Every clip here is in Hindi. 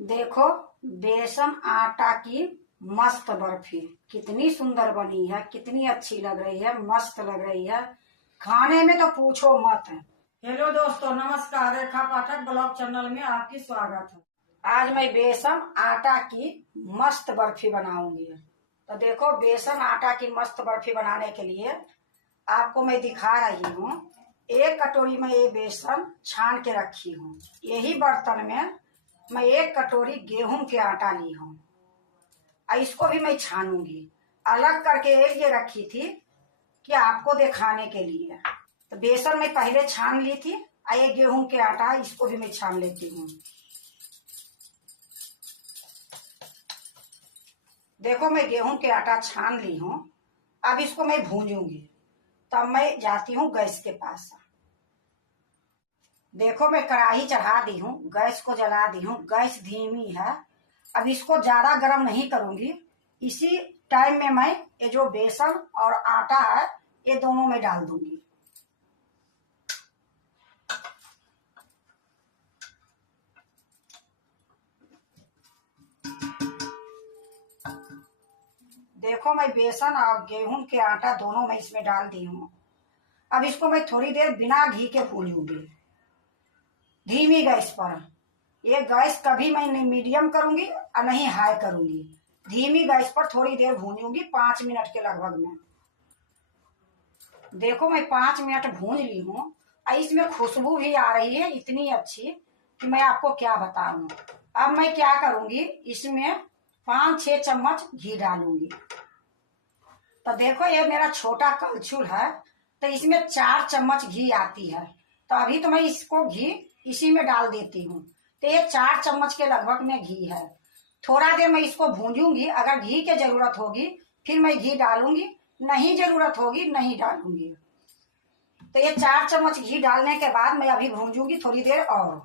देखो, बेसन आटा की मस्त बर्फी कितनी सुंदर बनी है, कितनी अच्छी लग रही है, मस्त लग रही है। खाने में तो पूछो मत। हेलो दोस्तों, नमस्कार। रेखा पाठक ब्लॉग चैनल में आपकी स्वागत है। आज मैं बेसन आटा की मस्त बर्फी बनाऊंगी। तो देखो, बेसन आटा की मस्त बर्फी बनाने के लिए आपको मैं दिखा रही हूँ। एक कटोरी में ये बेसन छान के रखी हूँ। यही बर्तन में मैं एक कटोरी गेहूं के आटा ली हूँ। इसको भी मैं छानूंगी। अलग करके एक ये रखी थी कि आपको दिखाने के लिए। तो बेसन मैं पहले छान ली थी। ये गेहूं के आटा, इसको भी मैं छान लेती हूँ। देखो, मैं गेहूं के आटा छान ली हूँ। अब इसको मैं भूंजूंगी। तब मैं जाती हूँ गैस के पास। देखो, मैं कढ़ाई चढ़ा दी हूँ, गैस को जला दी हूँ। गैस धीमी है। अब इसको ज्यादा गर्म नहीं करूंगी। इसी टाइम में मैं ये जो बेसन और आटा है, ये दोनों में डाल दूंगी। देखो, मैं बेसन और गेहूं के आटा दोनों में इसमें डाल दी हूँ। अब इसको मैं थोड़ी देर बिना घी के भूनूंगी, धीमी गैस पर। ये गैस कभी मैं नहीं मीडियम करूंगी और नहीं हाई करूंगी। धीमी गैस पर थोड़ी देर भूनूंगी, 5 मिनट के लगभग में। देखो, मैं 5 मिनट भून ली हूँ। इसमें खुशबू भी आ रही है इतनी अच्छी कि मैं आपको क्या बताऊं। अब मैं क्या करूंगी, इसमें 5-6 चम्मच घी डालूंगी। तो देखो, ये मेरा छोटा कलछुल है, तो इसमें 4 चम्मच घी आती है। तो अभी तो मैं इसको घी इसी में डाल देती हूँ। तो ये 4 चम्मच के लगभग में घी है। थोड़ा देर मैं इसको भूंजूंगी। अगर घी की जरूरत होगी फिर मैं घी डालूंगी, नहीं जरूरत होगी नहीं डालूंगी। तो ये 4 चम्मच घी डालने के बाद मैं अभी भूंजूंगी थोड़ी देर और।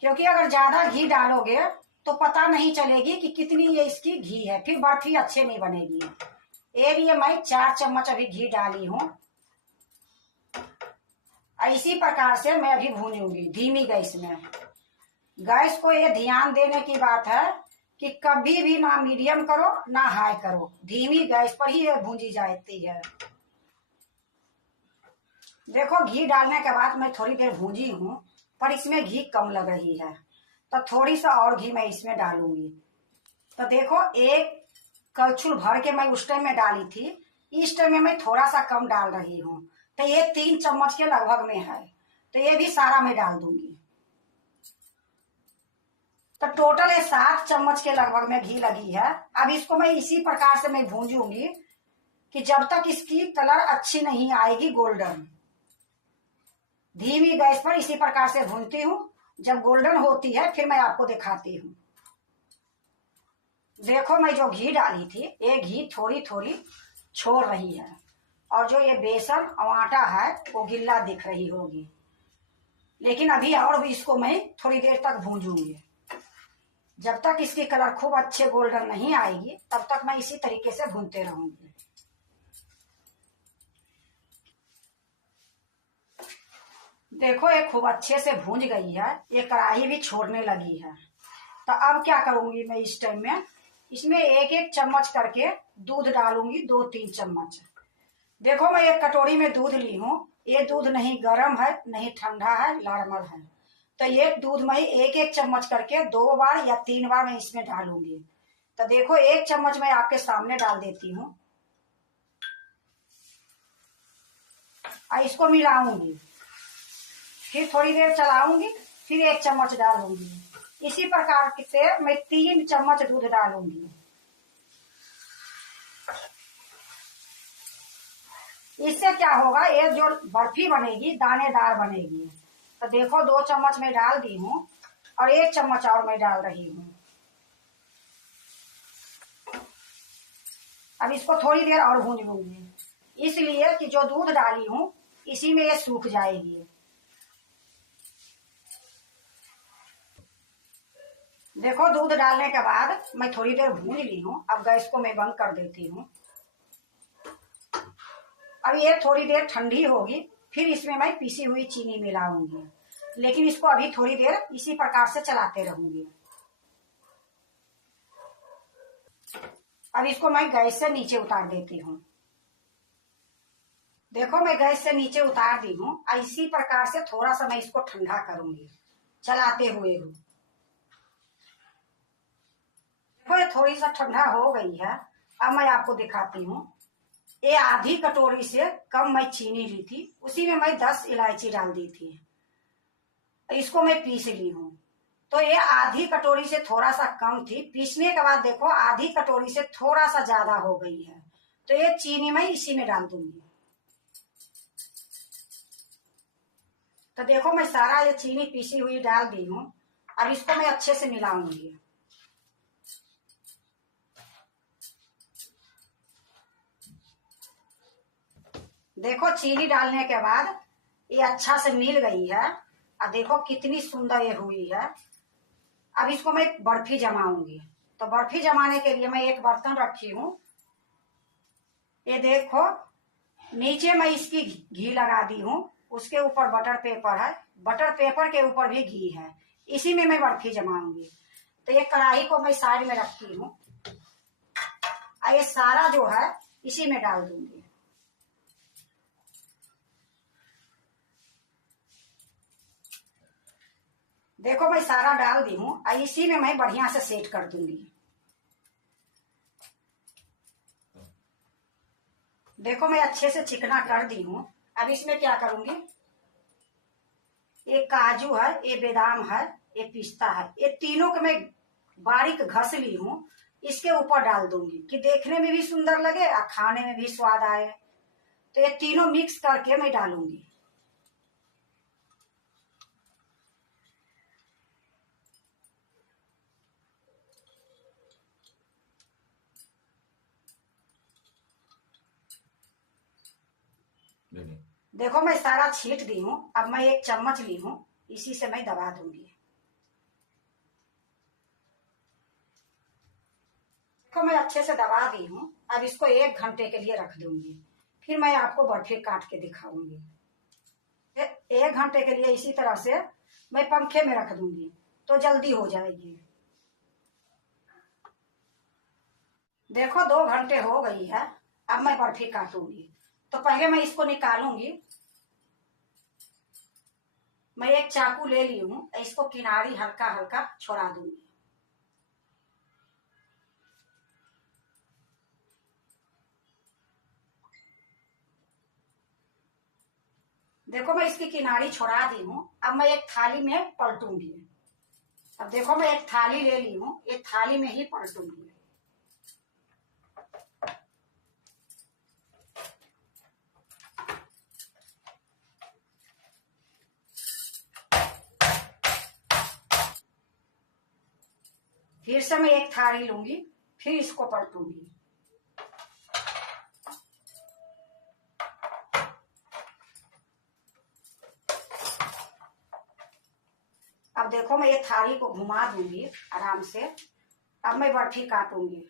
क्योंकि अगर ज्यादा घी डालोगे तो पता नहीं चलेगी कि कितनी ये इसकी घी है, फिर बर्फी अच्छे नहीं बनेगी। ये लिए मैं 4 चम्मच अभी घी डाली हूँ। इसी प्रकार से मैं अभी भूनूंगी धीमी गैस में। गैस को ये ध्यान देने की बात है कि कभी भी ना मीडियम करो ना हाई करो, धीमी गैस पर ही ये भूंजी जाती है। देखो, घी डालने के बाद मैं थोड़ी देर भूंजी हूँ, पर इसमें घी कम लग रही है। तो थोड़ी सा और घी मैं इसमें डालूंगी। तो देखो, एक कलछुल भर के मैं उस टाइम में डाली थी, इस टाइम में मैं थोड़ा सा कम डाल रही हूँ। तो ये 3 चम्मच के लगभग में है। तो ये भी सारा मैं डाल दूंगी। तो टोटल ये 7 चम्मच के लगभग में घी लगी है। अब इसको मैं इसी प्रकार से मैं भूंजूंगी कि जब तक इसकी कलर अच्छी नहीं आएगी, गोल्डन। धीमी गैस पर इसी प्रकार से भूनती हूँ। जब गोल्डन होती है फिर मैं आपको दिखाती हूँ। देखो, मैं जो घी डाली थी, ये घी थोड़ी थोड़ी छोड़ रही है। और जो ये बेसन और आटा है वो गिल्ला दिख रही होगी। लेकिन अभी और भी इसको मैं थोड़ी देर तक भूंजूंगी। जब तक इसकी कलर खूब अच्छे गोल्डन नहीं आएगी तब तक मैं इसी तरीके से भूनते रहूंगी। देखो, ये खूब अच्छे से भूंज गई है। ये कढ़ाई भी छोड़ने लगी है। तो अब क्या करूंगी मैं, इस टाइम में इसमें 1-1 चम्मच करके दूध डालूंगी, 2-3 चम्मच। देखो, मैं एक कटोरी में दूध ली हूँ। ये दूध नहीं गर्म है नहीं ठंडा है, नॉर्मल है। तो ये दूध में 1-1 चम्मच करके 2 बार या 3 बार मैं इसमें डालूंगी। तो देखो, 1 चम्मच मैं आपके सामने डाल देती हूँ। इसको मिलाऊंगी, फिर थोड़ी देर चलाऊंगी, फिर 1 चम्मच डालूंगी। इसी प्रकार से मैं 3 चम्मच दूध डालूंगी। इससे क्या होगा, ये जो बर्फी बनेगी दानेदार बनेगी। तो देखो, 2 चम्मच मैं डाल दी हूँ और 1 चम्मच और मैं डाल रही हूँ। अब इसको थोड़ी देर और भून लूंगी, इसलिए कि जो दूध डाली हूँ इसी में ये सूख जाएगी। देखो, दूध डालने के बाद मैं थोड़ी देर भून ली हूँ। अब गैस को मैं बंद कर देती हूँ। अब ये थोड़ी देर ठंडी होगी, फिर इसमें मैं पिसी हुई चीनी मिलाऊंगी। लेकिन इसको अभी थोड़ी देर इसी प्रकार से चलाते रहूंगी। अब इसको मैं गैस से नीचे उतार देती हूँ। देखो मैं गैस से नीचे उतार दी हूँ। इसी प्रकार से थोड़ा सा मैं इसको ठंडा करूंगी चलाते हुए हूँ। देखो ये थोड़ी सा ठंडा हो गई है। अब मैं आपको दिखाती हूँ। ये आधी कटोरी से कम मैं चीनी ली थी, उसी में मैं 10 इलायची डाल दी थी। इसको मैं पीस ली हूँ। तो ये आधी कटोरी से थोड़ा सा कम थी, पीसने के बाद देखो आधी कटोरी से थोड़ा सा ज्यादा हो गई है। तो ये चीनी मैं इसी में डाल दूंगी। तो देखो मैं सारा ये चीनी पीसी हुई डाल दी हूँ। अब इसको मैं अच्छे से मिलाऊंगी। देखो चीनी डालने के बाद ये अच्छा से मिल गई है। अब देखो कितनी सुंदर ये हुई है। अब इसको मैं बर्फी जमाऊंगी। तो बर्फी जमाने के लिए मैं एक बर्तन रखी हूँ। ये देखो नीचे मैं इसकी घी लगा दी हूँ, उसके ऊपर बटर पेपर है, बटर पेपर के ऊपर भी घी है। इसी में मैं बर्फी जमाऊंगी। तो ये कढ़ाई को मैं साइड में रखती हूँ। ये सारा जो है इसी में डाल दूंगी। देखो मैं सारा डाल दी हूँ। इसी में मैं बढ़िया से सेट कर दूंगी। देखो मैं अच्छे से चिकना कर दी हूँ। अब इसमें क्या करूंगी, ये काजू है, ये बादाम है, ये पिस्ता है, ये तीनों को मैं बारीक घस ली हूँ। इसके ऊपर डाल दूंगी कि देखने में भी सुंदर लगे और खाने में भी स्वाद आए। तो ये तीनों मिक्स करके मैं डालूंगी। देखो मैं सारा छीट दी हूँ। अब मैं एक चम्मच ली हूँ, इसी से मैं दबा दूंगी। देखो मैं अच्छे से दबा दी हूँ। अब इसको 1 घंटे के लिए रख दूंगी। फिर मैं आपको बर्फी काट के दिखाऊंगी। 1 घंटे के लिए इसी तरह से मैं पंखे में रख दूंगी तो जल्दी हो जाएगी। देखो 2 घंटे हो गई है। अब मैं बर्फी काटूंगी। तो पहले मैं इसको निकालूंगी। मैं एक चाकू ले ली हूँ, इसको किनारी हल्का हल्का छोड़ा दूंगी। देखो मैं इसकी किनारी छोड़ा दी हूँ। अब मैं एक थाली में पलटूंगी। अब देखो मैं एक थाली ले ली हूँ, एक थाली में ही पलटूंगी। फिर से मैं एक थाली लूंगी, फिर इसको पलटूंगी। अब देखो मैं ये थाली को घुमा दूंगी आराम से। अब मैं बर्फी काटूंगी।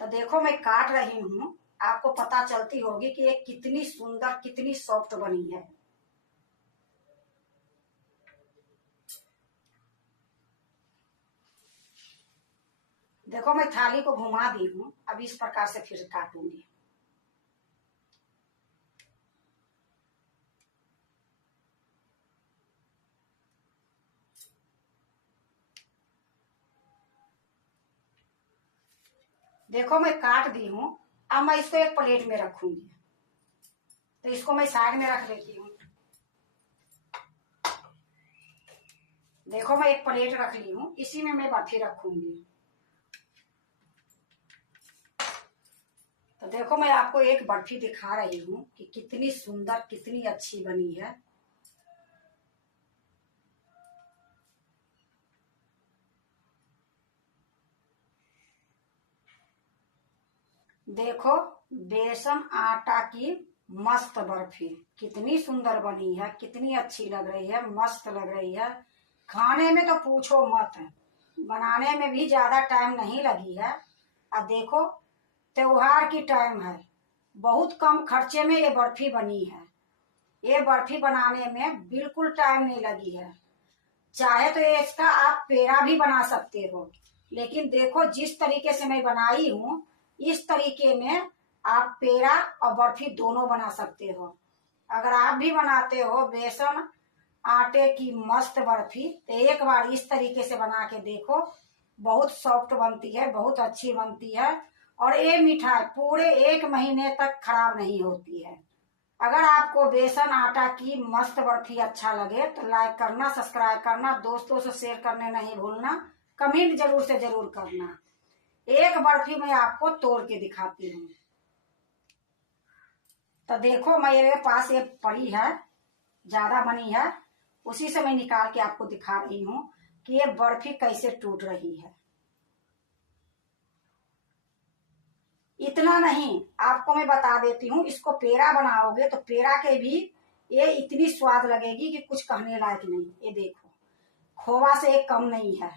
तो देखो मैं काट रही हूँ। आपको पता चलती होगी कि ये कितनी सुंदर कितनी सॉफ्ट बनी है। देखो मैं थाली को घुमा दी हूँ। अब इस प्रकार से फिर काटूंगी। देखो मैं काट दी हूँ। अब मैं इसको एक प्लेट में रखूंगी। तो इसको मैं साइड में रख देती हूँ। देखो मैं एक प्लेट रख ली हूँ, इसी में मैं बर्फी रखूंगी। तो देखो मैं आपको एक बर्फी दिखा रही हूँ कि कितनी सुंदर कितनी अच्छी बनी है। देखो बेसन आटा की मस्त बर्फी कितनी सुंदर बनी है, कितनी अच्छी लग रही है, मस्त लग रही है। खाने में तो पूछो मत, बनाने में भी ज्यादा टाइम नहीं लगी है। अब देखो त्योहार की टाइम है, बहुत कम खर्चे में ये बर्फी बनी है। ये बर्फी बनाने में बिल्कुल टाइम नहीं लगी है। चाहे तो ये इसका आप पेड़ा भी बना सकते हो, लेकिन देखो जिस तरीके से मैं बनाई हूँ इस तरीके में आप पेड़ा और बर्फी दोनों बना सकते हो। अगर आप भी बनाते हो बेसन आटे की मस्त बर्फी तो एक बार इस तरीके से बना के देखो, बहुत सॉफ्ट बनती है, बहुत अच्छी बनती है और ये मिठाई पूरे 1 महीने तक खराब नहीं होती है। अगर आपको बेसन आटा की मस्त बर्फी अच्छा लगे तो लाइक करना, सब्सक्राइब करना, दोस्तों से शेयर करने नहीं भूलना, कमेंट जरूर से जरूर करना। एक बर्फी मैं आपको तोड़ के दिखाती हूँ। तो देखो मेरे पास ये पड़ी है, ज्यादा बनी है, उसी से मैं निकाल के आपको दिखा रही हूँ कि ये बर्फी कैसे टूट रही है। इतना नहीं, आपको मैं बता देती हूँ, इसको पेड़ा बनाओगे तो पेड़ा के भी ये इतनी स्वाद लगेगी कि कुछ कहने लायक नहीं। ये देखो खोवा से एक कम नहीं है।